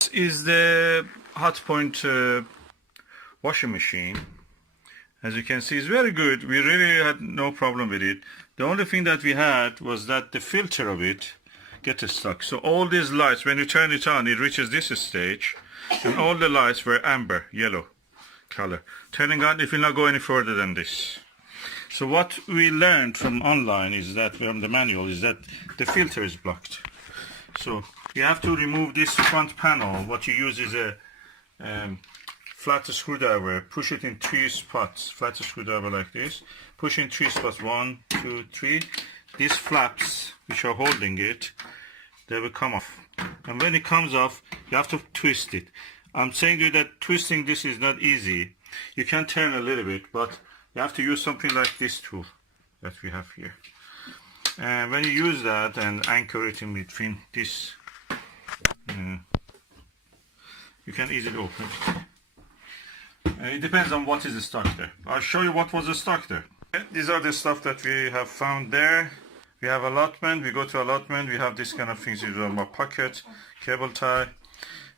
This is the Hotpoint washing machine. As you can see, it's very good. We really had no problem with it. The only thing that we had was that the filter of it gets stuck. So all these lights, when you turn it on, it reaches this stage, and all the lights were amber, yellow color. Turning on, it will not go any further than this. So what we learned from online is that, from the manual, is that the filter is blocked. So you have to remove this front panel. What you use is a flat screwdriver. Push it in 3 spots. Flat screwdriver like this. Push in 3 spots. 1, 2, 3. These flaps, which are holding it, they will come off. And when it comes off, you have to twist it. I'm saying to you that twisting this is not easy. You can turn a little bit, but you have to use something like this tool that we have here. And when you use that and anchor it in between this, you can easily open it. It depends on what is stuck there. I'll show you what was stuck there. These are the stuff that we have found there. We have allotment. We go to allotment. We have this kind of things. You have a pocket, cable tie,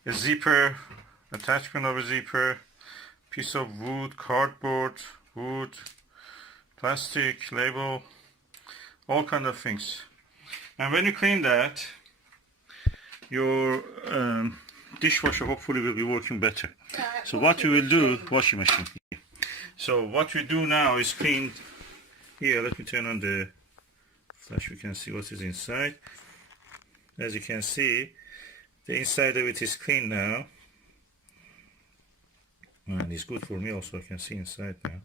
a zipper, attachment of a zipper, piece of wood, cardboard, wood, plastic, label, all kind of things. And when you clean that, your dishwasher hopefully will be working better. So what we will do, washing machine. So what we do now is clean. Here, let me turn on the flash. We can see what is inside. As you can see, the inside of it is clean now. And it's good for me also, I can see inside now.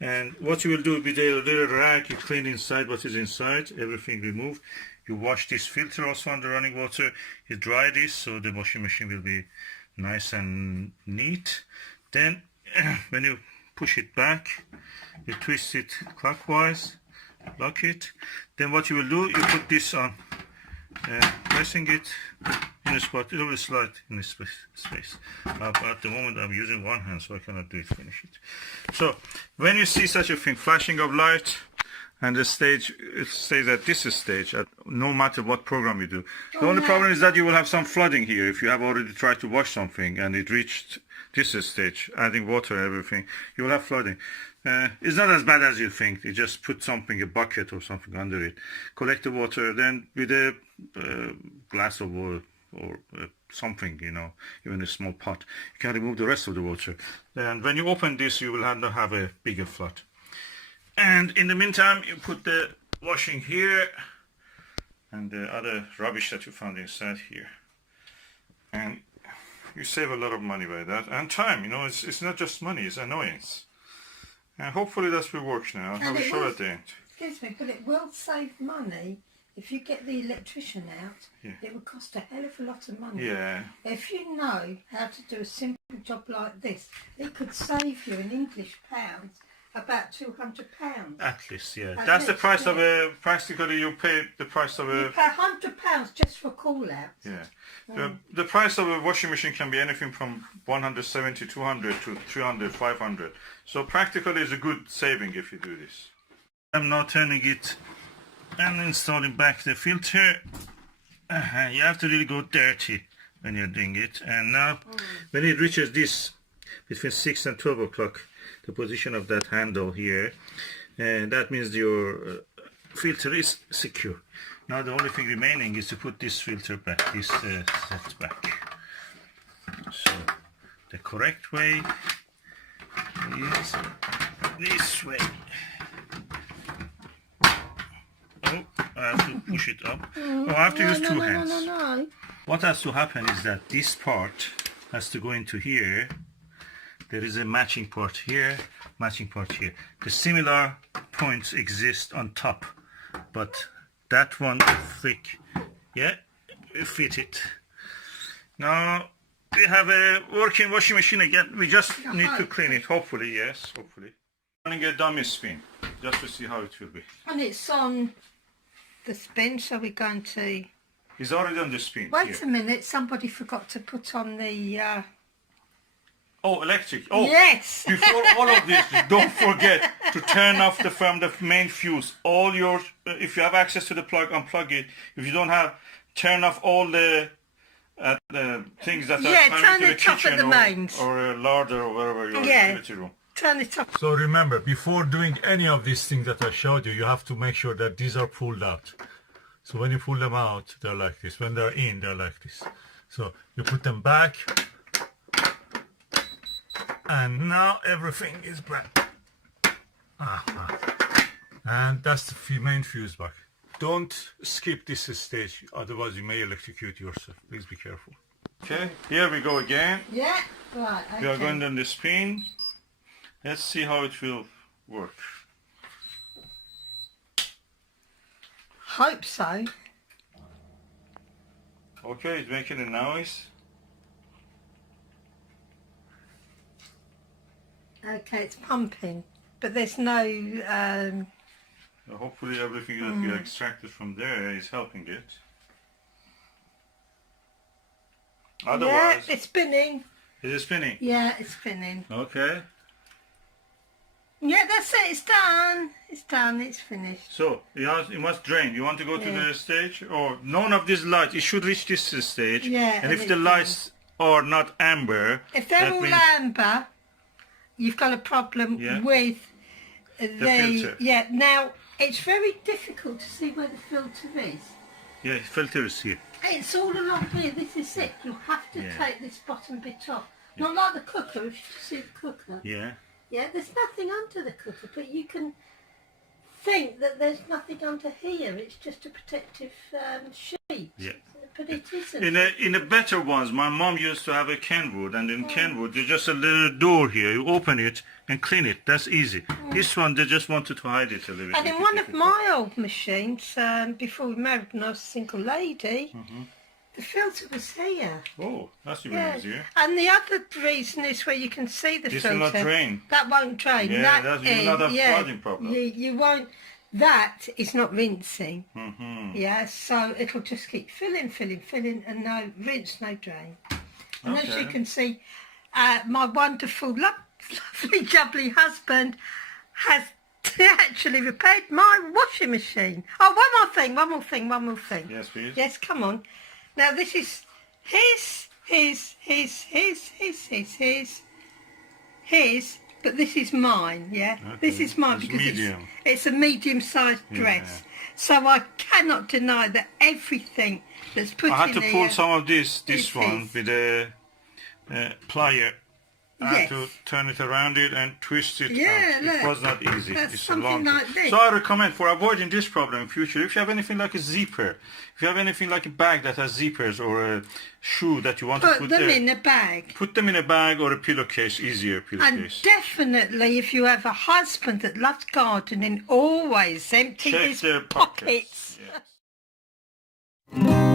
And what you will do with a little rag, you clean inside what is inside, everything removed. You wash this filter also under running water. You dry this so the washing machine will be nice and neat. Then when you push it back, you twist it clockwise, lock it. Then what you will do, you put this on, pressing it in a spot. It will slide in this space. But at the moment I'm using one hand, so I cannot do it, finish it. So when you see such a thing, flashing of light, and the stage, it stays at this stage, no matter what program you do. The only problem is that you will have some flooding here. If you have already tried to wash something and it reached this stage, adding water and everything, you will have flooding. It's not as bad as you think. You just put something, a bucket or something under it, collect the water, then with a glass of water or something, you know, even a small pot, you can remove the rest of the water. And when you open this, you will have a bigger flood. And in the meantime, you put the washing here and the other rubbish that you found inside here. And you save a lot of money by that. And time, you know, it's not just money, it's annoyance. And hopefully that will work now. I'll be sure at the end. Excuse me, but it will save money. If you get the electrician out, yeah, it will cost a hell of a lot of money. Yeah. If you know how to do a simple job like this, it could save you in English pounds about £200. At least, yeah. At That's the least, price yeah. of a, practically you pay the price of You a... pay £100 just for call-out. Yeah. The price of a washing machine can be anything from 170, 200 to 300, 500. So practically it's a good saving if you do this. I'm now turning it and installing back the filter. You have to really go dirty when you're doing it. And now when it reaches this, between 6 and 12 o'clock, the position of that handle here, and that means your filter is secure. Now the only thing remaining is to put this filter back, this set back. So the correct way is this way. Oh, I have to push it up. Oh, I have to use two hands. No. What has to happen is that this part has to go into here. There is a matching part here, matching part here. The similar points exist on top, but that one thick, yeah, fit it. Now we have a working washing machine again. We just need to clean it, hopefully, yes, hopefully. Running a dummy spin, just to see how it will be. And it's on the spin, so we're going to... It's already on the spin. Wait here. a minute, somebody forgot to put on the... Oh, electric. Oh, yes. Before all of this, don't forget to turn off the main fuse. All your, if you have access to the plug, unplug it. If you don't have, turn off all the at things that Yeah, are turn coming to the it off at kitchen the mains. or a larder or wherever your Yeah. activity room. Turn it off. So remember, before doing any of these things that I showed you, you have to make sure that these are pulled out. So when you pull them out, they're like this. When they're in, they're like this. So you put them back, and now everything is back. And that's the main fuse box. Don't skip this stage, otherwise you may electrocute yourself. Please be careful. Okay, here we go again. Yeah, right. Okay. We are going down the spin. Let's see how it will work. Hope so. Okay, it's making a noise. Okay, it's pumping, but there's no. Hopefully everything that we extracted from there is helping it. Otherwise, Yeah, it's spinning. is it spinning? Yeah, it's spinning. Okay. Yeah, that's it. It's done. It's done. It's finished. So you must drain. You want to go to the stage, or none of these lights? It should reach this stage. Yeah, And if and the it lights are not amber, If they're that all means amber, you've got a problem with the filter. Yeah. Now it's very difficult to see where the filter is. yeah, filter is here. It's all along here. This is it. You have to take this bottom bit off. Not like the cooker. If you see the cooker. Yeah. Yeah, there's nothing under the cooker, but you can think that there's nothing under here. It's just a protective sheet. Yeah. But it isn't. In the better ones, my mom used to have a Kenwood, and in Kenwood, there's just a little door here. You open it and clean it. That's easy. This one, they just wanted to hide it a little bit. And in one of my old machines, before we married when I was a single lady, the filter was here. Oh, that's even easier. And the other reason is where you can see the This filter. will not drain. That won't drain. Yeah, that's not a flooding problem. You won't. That is not rinsing. Mm-hmm. Yeah, so it'll just keep filling, and no rinse, no drain. And as you can see, my wonderful, lovely, jubbly husband has actually repaired my washing machine. Oh, one more thing. Yes, please. Yes, come on. Now this is his, but this is mine, yeah? Okay. This is mine It's because medium. it's a medium-sized dress. So I cannot deny that everything that's put in I had to pull here some of this is one his. with a plier. I had to Yes. turn it around it and twist it Yeah, out. look, It was not easy. that's It's a something long like this. So I recommend, for avoiding this problem in future, if you have anything like a zipper, if you have anything like a bag that has zippers or a shoe that you want to Put put them there, in a bag. put them in a bag or a pillowcase, easier And pillowcase. definitely, if you have a husband that loves gardening, always empty Check his their pockets. Yes.